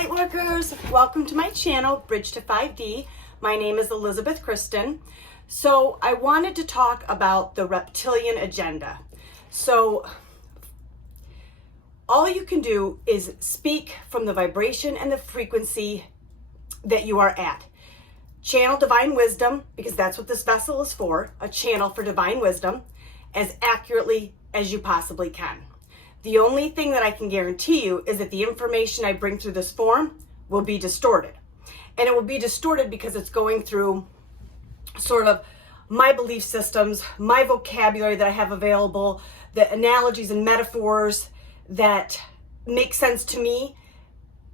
Lightworkers, welcome to my channel, Bridge to 5D. My name is Elizabeth Kristen. So I wanted to talk about the reptilian agenda. So all you can do is speak from the vibration and the frequency that you are at. Channel divine wisdom, because that's what this vessel is for, a channel for divine wisdom, as accurately as you possibly can. The only thing that I can guarantee you is that the information I bring through this form will be distorted. And it will be distorted because it's going through sort of my belief systems, my vocabulary that I have available, the analogies and metaphors that make sense to me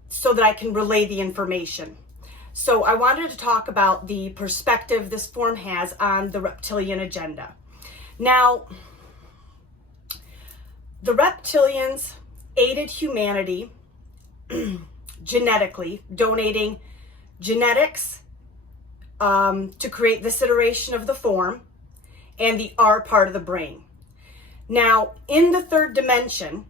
so that I can relay the information. So I wanted to talk about the perspective this form has on the reptilian agenda. Now, the reptilians aided humanity genetically, donating genetics to create this iteration of the form and the R part of the brain. Now, in the third dimension,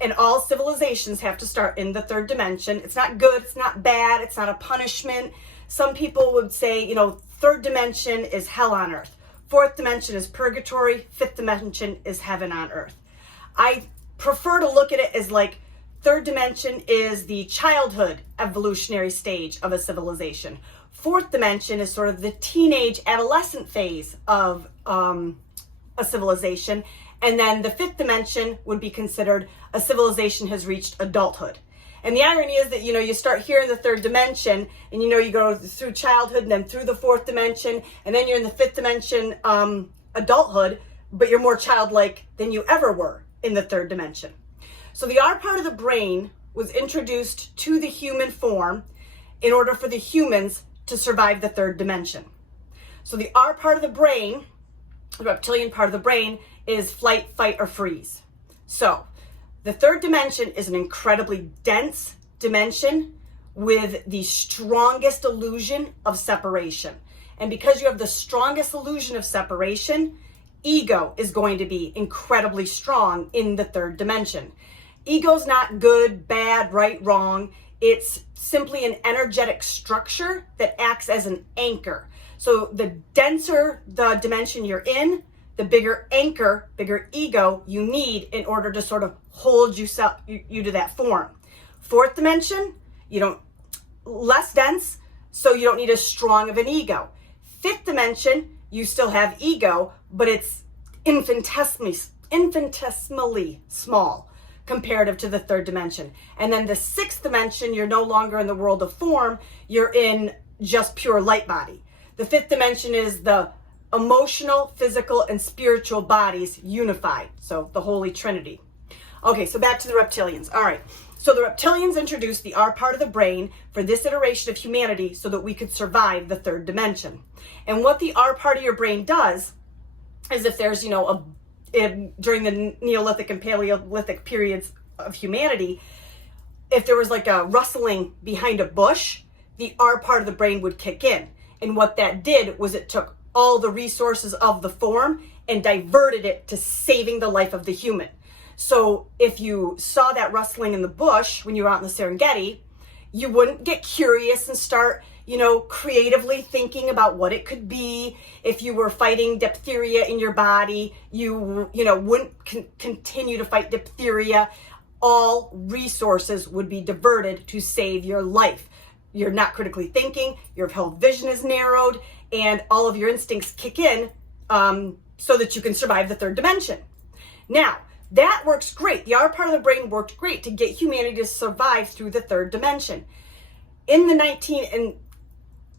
and all civilizations have to start in the third dimension. It's not good, it's not bad, it's not a punishment. Some people would say, third dimension is hell on earth. Fourth dimension is purgatory. Fifth dimension is heaven on earth. I prefer to look at it as like third dimension is the childhood evolutionary stage of a civilization. Fourth dimension is sort of the teenage adolescent phase of a civilization. And then the fifth dimension would be considered a civilization has reached adulthood. And the irony is that, you start here in the third dimension and, you go through childhood and then through the fourth dimension and then you're in the fifth dimension, adulthood, but you're more childlike than you ever were in the third dimension. So the R part of the brain was introduced to the human form in order for the humans to survive the third dimension. So the R part of the brain, the reptilian part of the brain, is flight, fight, or freeze. So the third dimension is an incredibly dense dimension with the strongest illusion of separation. And because you have the strongest illusion of separation, ego is going to be incredibly strong in the third dimension. Ego's not good, bad, right, wrong. It's simply an energetic structure that acts as an anchor. So the denser the dimension you're in, the bigger anchor, bigger ego you need in order to sort of hold you to that form. Fourth dimension, less dense, so you don't need as strong of an ego. Fifth dimension, you still have ego, but it's infinitesimally small comparative to the third dimension. And then the sixth dimension, you're no longer in the world of form, you're in just pure light body. The fifth dimension is the emotional, physical, and spiritual bodies unified. So the Holy Trinity. Okay, so back to the reptilians. All right. So the reptilians introduced the R part of the brain for this iteration of humanity so that we could survive the third dimension. And what the R part of your brain does is if there's, during the Neolithic and Paleolithic periods of humanity, if there was like a rustling behind a bush, the R part of the brain would kick in. And what that did was it took all the resources of the form and diverted it to saving the life of the human. So if you saw that rustling in the bush when you were out in the Serengeti, you wouldn't get curious and start, creatively thinking about what it could be. If you were fighting diphtheria in your body, you wouldn't continue to fight diphtheria. All resources would be diverted to save your life. You're not critically thinking, your whole vision is narrowed, and all of your instincts kick in so that you can survive the third dimension. Now, that works great. The R part of the brain worked great to get humanity to survive through the third dimension.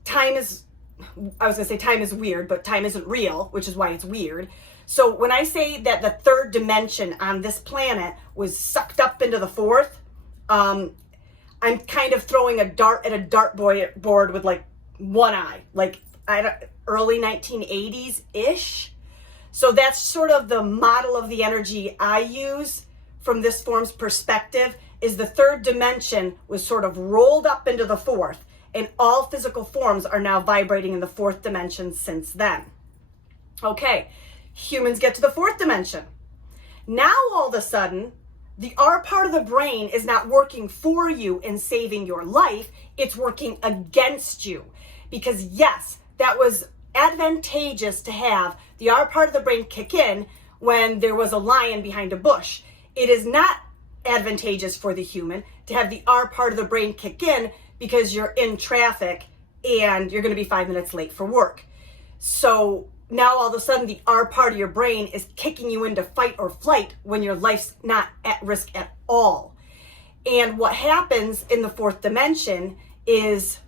Time is weird, but time isn't real, which is why it's weird. So when I say that the third dimension on this planet was sucked up into the fourth, I'm kind of throwing a dart at a dartboard with like one eye, like early 1980s-ish. So that's sort of the model of the energy I use from this form's perspective, is the third dimension was sort of rolled up into the fourth, and all physical forms are now vibrating in the fourth dimension since then. Okay, humans get to the fourth dimension. Now all of a sudden, the R part of the brain is not working for you and saving your life. It's working against you. Because yes, that was advantageous to have the R part of the brain kick in when there was a lion behind a bush. It is not advantageous for the human to have the R part of the brain kick in because you're in traffic and you're going to be 5 minutes late for work. So now all of a sudden the R part of your brain is kicking you into fight or flight when your life's not at risk at all. And what happens in the fourth dimension is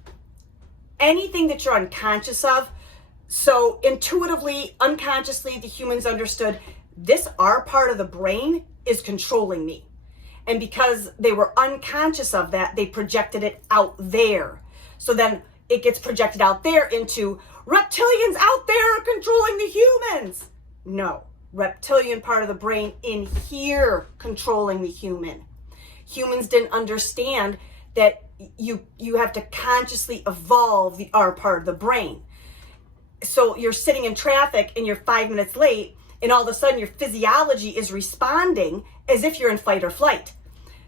anything that you're unconscious of. So intuitively, unconsciously, the humans understood this R part of the brain is controlling me. And because they were unconscious of that, they projected it out there. So then it gets projected out there into reptilians out there are controlling the humans. No, reptilian part of the brain in here controlling the human. Humans didn't understand that you have to consciously evolve the R part of the brain. So you're sitting in traffic and you're 5 minutes late, and all of a sudden your physiology is responding as if you're in fight or flight.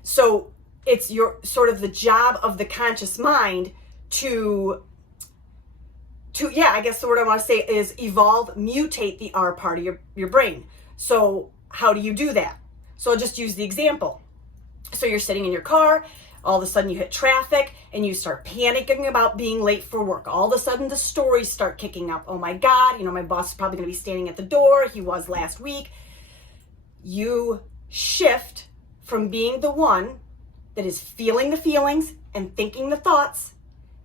So it's your sort of the job of the conscious mind to I guess the word I want to say is evolve, mutate the R part of your brain. So how do you do that? So I'll just use the example. So you're sitting in your car, all of a sudden you hit traffic and you start panicking about being late for work. All of a sudden the stories start kicking up. Oh my God, my boss is probably going to be standing at the door. He was last week. You shift from being the one that is feeling the feelings and thinking the thoughts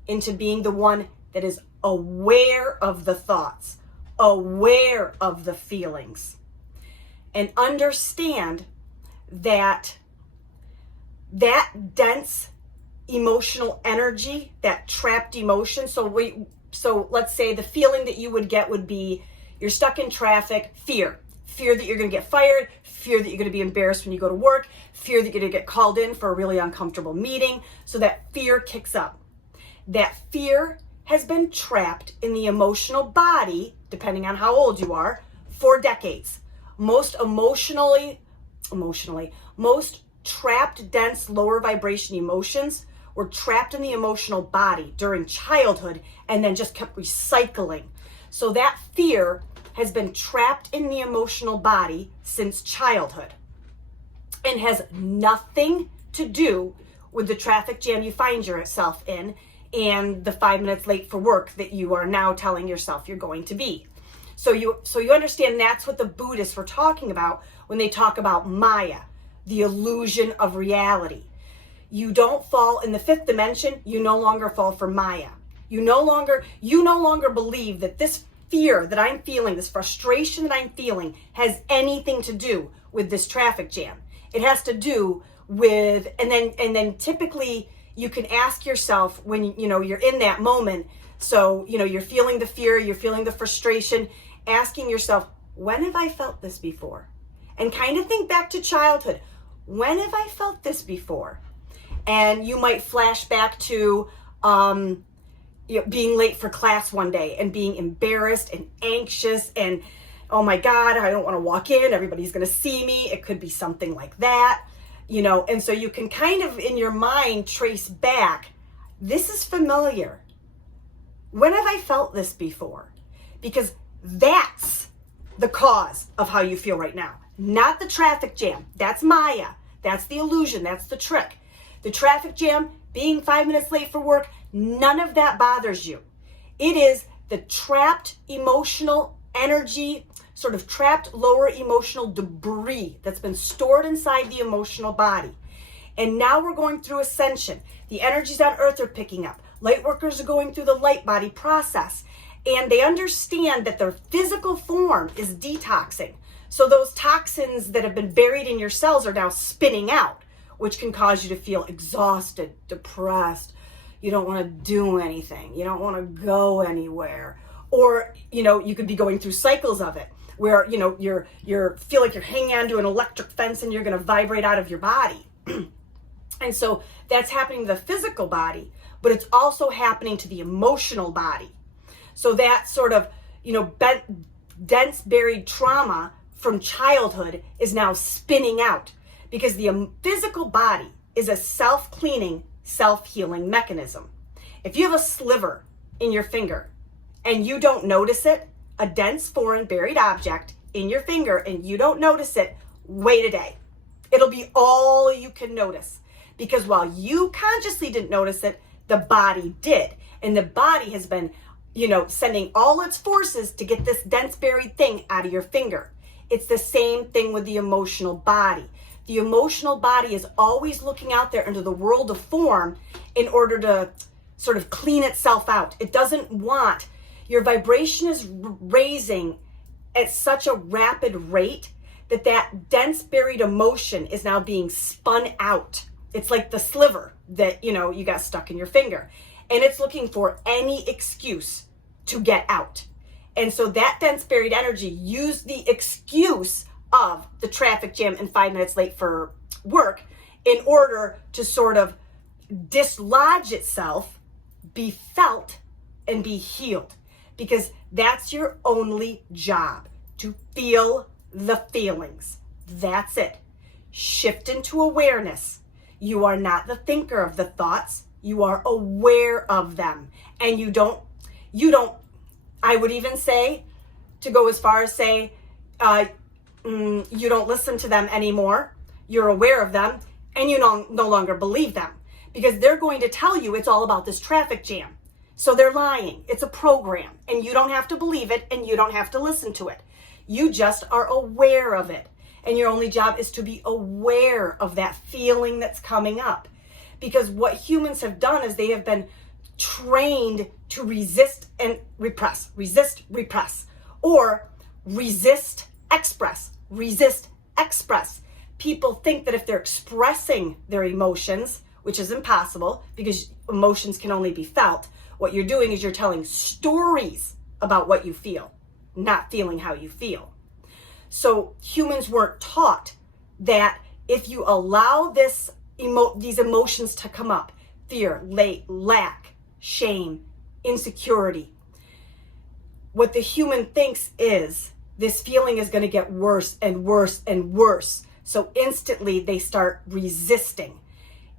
into being the one that is aware of the thoughts, aware of the feelings, and understand that dense emotional energy, that trapped emotion. So let's say the feeling that you would get would be you're stuck in traffic, fear that you're going to get fired, fear that you're going to be embarrassed when you go to work, fear that you're going to get called in for a really uncomfortable meeting. So that fear kicks up. That fear has been trapped in the emotional body, depending on how old you are, for decades. Most trapped, dense, lower vibration emotions were trapped in the emotional body during childhood and then just kept recycling. So that fear has been trapped in the emotional body since childhood and has nothing to do with the traffic jam you find yourself in and the 5 minutes late for work that you are now telling yourself you're going to be. So you understand that's what the Buddhists were talking about when they talk about Maya, the illusion of reality. You don't fall in the fifth dimension. You no longer fall for Maya. You no longer believe that this fear that I'm feeling, this frustration that I'm feeling, has anything to do with this traffic jam. It has to do with, and then typically you can ask yourself when you're in that moment. So you're feeling the fear, you're feeling the frustration, asking yourself, when have I felt this before? And kind of think back to childhood. When have I felt this before? And you might flash back to being late for class one day and being embarrassed and anxious and, oh my God, I don't want to walk in. Everybody's going to see me. It could be something like that, and so you can kind of in your mind trace back. This is familiar. When have I felt this before? Because that's the cause of how you feel right now. Not the traffic jam. That's Maya. That's the illusion. That's the trick. The traffic jam, being 5 minutes late for work, none of that bothers you. It is the trapped emotional energy, sort of trapped lower emotional debris that's been stored inside the emotional body. And now we're going through ascension. The energies on earth are picking up. Light workers are going through the light body process. And they understand that their physical form is detoxing. So those toxins that have been buried in your cells are now spinning out, which can cause you to feel exhausted, depressed. You don't want to do anything. You don't want to go anywhere. Or, you could be going through cycles of it where, you're feel like you're hanging onto an electric fence and you're going to vibrate out of your body. And so that's happening to the physical body, but it's also happening to the emotional body. So that sort of, dense buried trauma from childhood is now spinning out. because the physical body is a self-cleaning, self-healing mechanism. If you have a sliver in your finger and you don't notice it, a dense foreign buried object in your finger, and you don't notice it, wait a day. It'll be all you can notice, because while you consciously didn't notice it, the body did. And the body has been, sending all its forces to get this dense buried thing out of your finger. It's the same thing with the emotional body. The emotional body is always looking out there into the world of form in order to sort of clean itself out. It doesn't want, your vibration is raising at such a rapid rate that dense buried emotion is now being spun out. It's like the sliver that, you got stuck in your finger, and it's looking for any excuse to get out. And so that dense buried energy used the excuse of the traffic jam and 5 minutes late for work in order to sort of dislodge itself, be felt, and be healed. Because that's your only job, to feel the feelings. That's it. Shift into awareness. You are not the thinker of the thoughts. You are aware of them. And you don't, I would even say, to go as far as say, you don't listen to them anymore. You're aware of them, and you no longer believe them, because they're going to tell you it's all about this traffic jam. So they're lying. It's a program, and you don't have to believe it, and you don't have to listen to it. You just are aware of it. And your only job is to be aware of that feeling that's coming up. Because what humans have done is they have been trained to resist and repress, or resist, express. People think that if they're expressing their emotions, which is impossible because emotions can only be felt, what you're doing is you're telling stories about what you feel, not feeling how you feel. So humans weren't taught that if you allow these emotions to come up, fear, lack, shame, insecurity, what the human thinks is this feeling is going to get worse and worse and worse. So instantly they start resisting.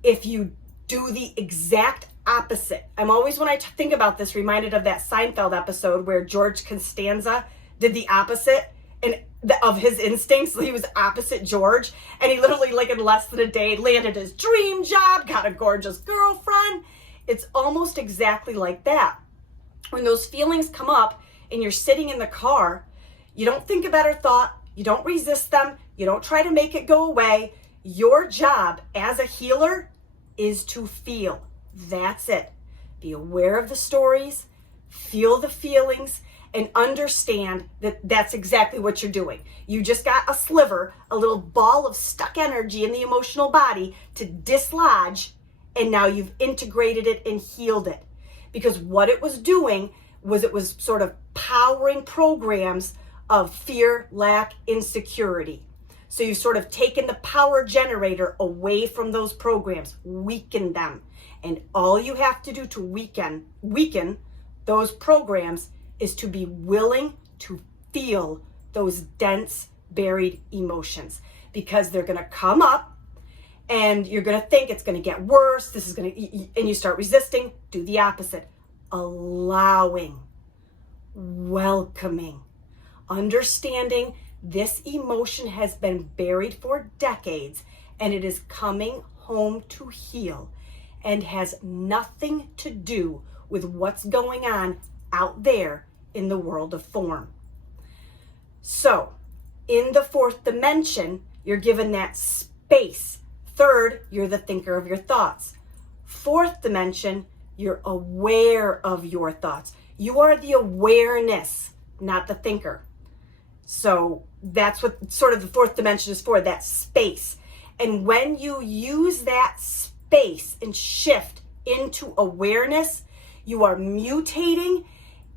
If you do the exact opposite, I'm always, when I think about this, reminded of that Seinfeld episode where George Costanza did the opposite of his instincts. He was opposite George, and he literally, like, in less than a day, landed his dream job, got a gorgeous girlfriend. It's almost exactly like that. When those feelings come up and you're sitting in the car, you don't think a better thought, you don't resist them, you don't try to make it go away. Your job as a healer is to feel. That's it. Be aware of the stories, feel the feelings, and understand that that's exactly what you're doing. You just got a sliver, a little ball of stuck energy in the emotional body to dislodge, and now you've integrated it and healed it. Because what it was doing was it was sort of powering programs of fear, lack, insecurity. So you've sort of taken the power generator away from those programs, weakened them. And all you have to do to weaken those programs is to be willing to feel those dense, buried emotions, because they're going to come up and you're going to think it's going to get worse. And you start resisting. Do the opposite. Allowing, welcoming, understanding this emotion has been buried for decades and it is coming home to heal and has nothing to do with what's going on out there in the world of form. So, in the fourth dimension, you're given that space. Third, you're the thinker of your thoughts. Fourth dimension, you're aware of your thoughts. You are the awareness, not the thinker. So that's what sort of the fourth dimension is for, that space. And when you use that space and shift into awareness, you are mutating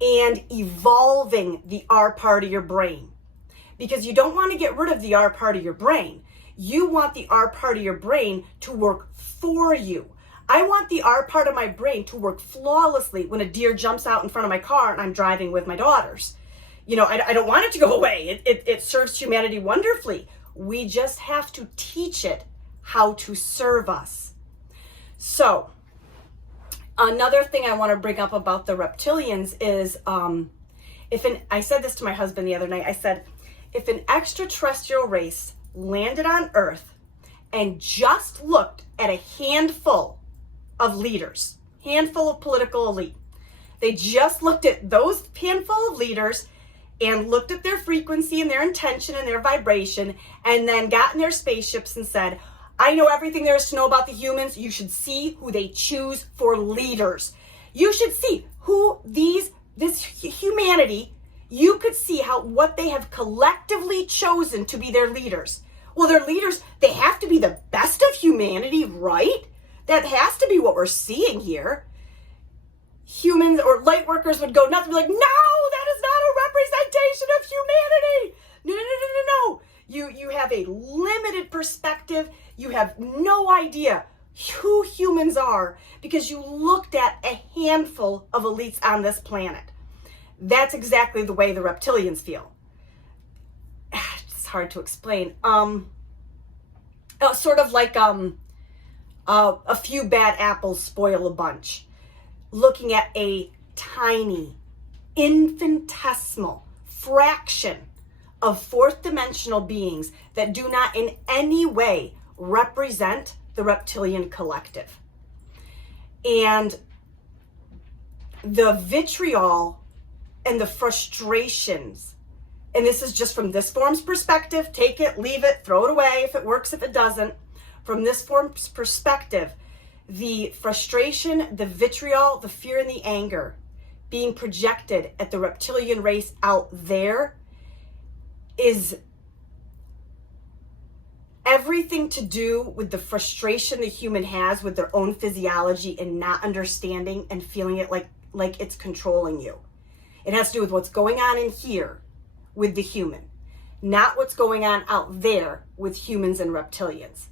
and evolving the R part of your brain. Because you don't want to get rid of the R part of your brain. You want the R part of your brain to work for you. I want the R part of my brain to work flawlessly when a deer jumps out in front of my car and I'm driving with my daughters. I don't want it to go away. It serves humanity wonderfully. We just have to teach it how to serve us. So, another thing I want to bring up about the reptilians is, I said this to my husband the other night, I said, if an extraterrestrial race landed on Earth and just looked at a handful of leaders, handful of political elite, they just looked at those handful of leaders and looked at their frequency and their intention and their vibration, and then got in their spaceships and said, I know everything there is to know about the humans. You should see who they choose for leaders. You should see who this humanity, you could see what they have collectively chosen to be their leaders. Well, their leaders, they have to be the best of humanity, right? That has to be what we're seeing here. Humans or light workers would go nuts and be like, no, that is not a representation of humanity. No. You have a limited perspective. You have no idea who humans are because you looked at a handful of elites on this planet. That's exactly the way the reptilians feel. It's hard to explain. Sort of like a few bad apples spoil a bunch. Looking at a tiny, infinitesimal fraction of fourth dimensional beings that do not in any way represent the reptilian collective. And the vitriol and the frustrations, and this is just from this form's perspective, take it, leave it, throw it away if it works, if it doesn't. From this form's perspective, the frustration, the vitriol, the fear, and the anger being projected at the reptilian race out there is everything to do with the frustration the human has with their own physiology and not understanding and feeling it like it's controlling you. It has to do with what's going on in here with the human, not what's going on out there with humans and reptilians.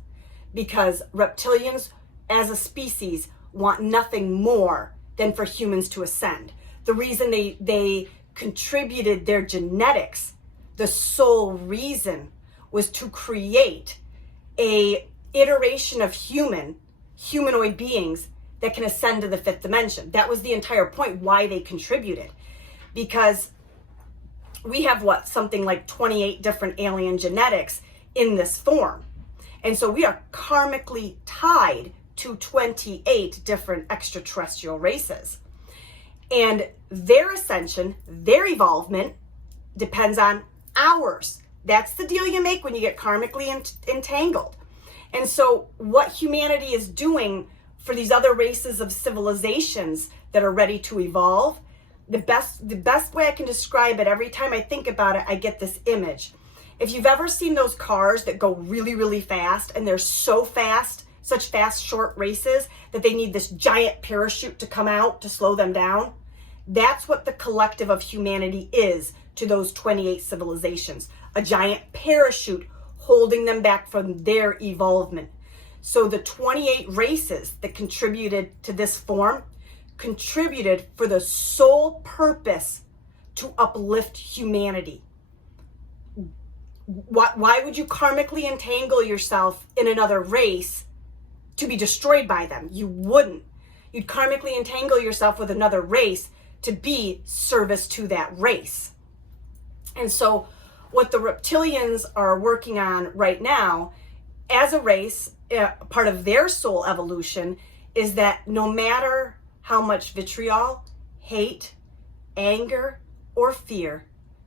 Because reptilians as a species want nothing more than for humans to ascend. The reason they contributed their genetics, the sole reason was to create a iteration of humanoid beings that can ascend to the fifth dimension. That was the entire point why they contributed. Because we have something like 28 different alien genetics in this form. And so we are karmically tied to 28 different extraterrestrial races. And their ascension, their evolvement depends on ours. That's the deal you make when you get karmically entangled. And so what humanity is doing for these other races of civilizations that are ready to evolve, the best way I can describe it, every time I think about it, I get this image. If you've ever seen those cars that go really, really fast, and they're so fast, such fast, short races, that they need this giant parachute to come out to slow them down, that's what the collective of humanity is to those 28 civilizations. A giant parachute holding them back from their evolvement. So the 28 races that contributed to this form contributed for the sole purpose to uplift humanity. Why would you karmically entangle yourself in another race to be destroyed by them? You wouldn't. You'd karmically entangle yourself with another race to be service to that race. And so what the reptilians are working on right now as a race, part of their soul evolution, is that no matter how much vitriol, hate, anger, or fear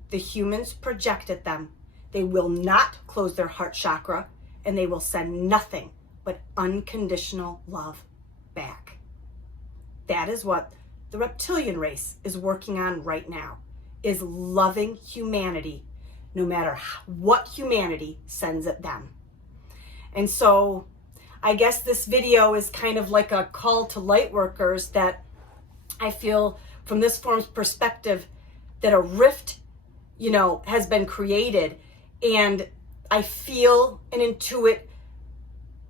the humans project at them, they will not close their heart chakra, and they will send nothing but unconditional love back. That is what the reptilian race is working on right now, is loving humanity no matter what humanity sends at them. And so I guess this video is kind of like a call to light workers that I feel from this form's perspective that a rift, has been created. And I feel and intuit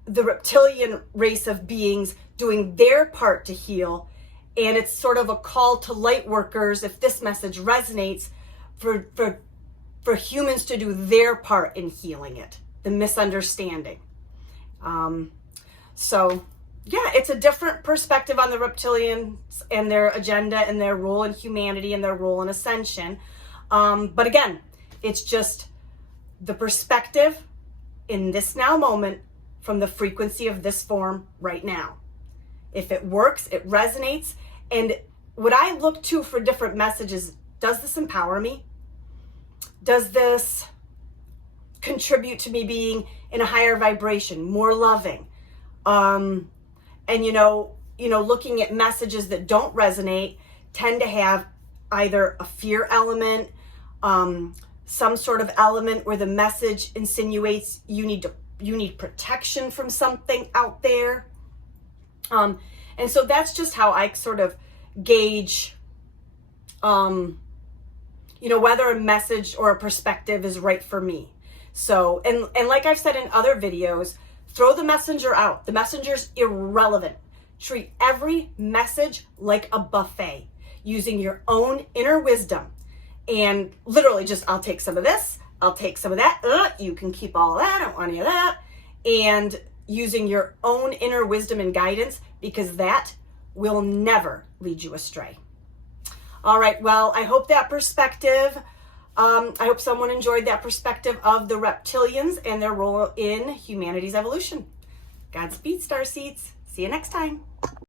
the reptilian race of beings doing their part to heal. And it's sort of a call to light workers, if this message resonates, for humans to do their part in healing it. the misunderstanding. So yeah, it's a different perspective on the reptilians and their agenda and their role in humanity and their role in ascension. But again, it's just the perspective in this now moment from the frequency of this form right now. If it works, it resonates. And what I look to for different messages, does this empower me? Does this contribute to me being in a higher vibration, more loving? And looking at messages that don't resonate tend to have either a fear element, some sort of element where the message insinuates you need protection from something out there. And so that's just how I sort of gauge, whether a message or a perspective is right for me. So, and like I've said in other videos, throw the messenger out. The messenger's irrelevant. Treat every message like a buffet, using your own inner wisdom. And literally just, I'll take some of this, I'll take some of that, you can keep all that, I don't want any of that. And using your own inner wisdom and guidance, because that will never lead you astray. All right, well, I hope that perspective, I hope someone enjoyed that perspective of the reptilians and their role in humanity's evolution. Godspeed, Starseeds. See you next time.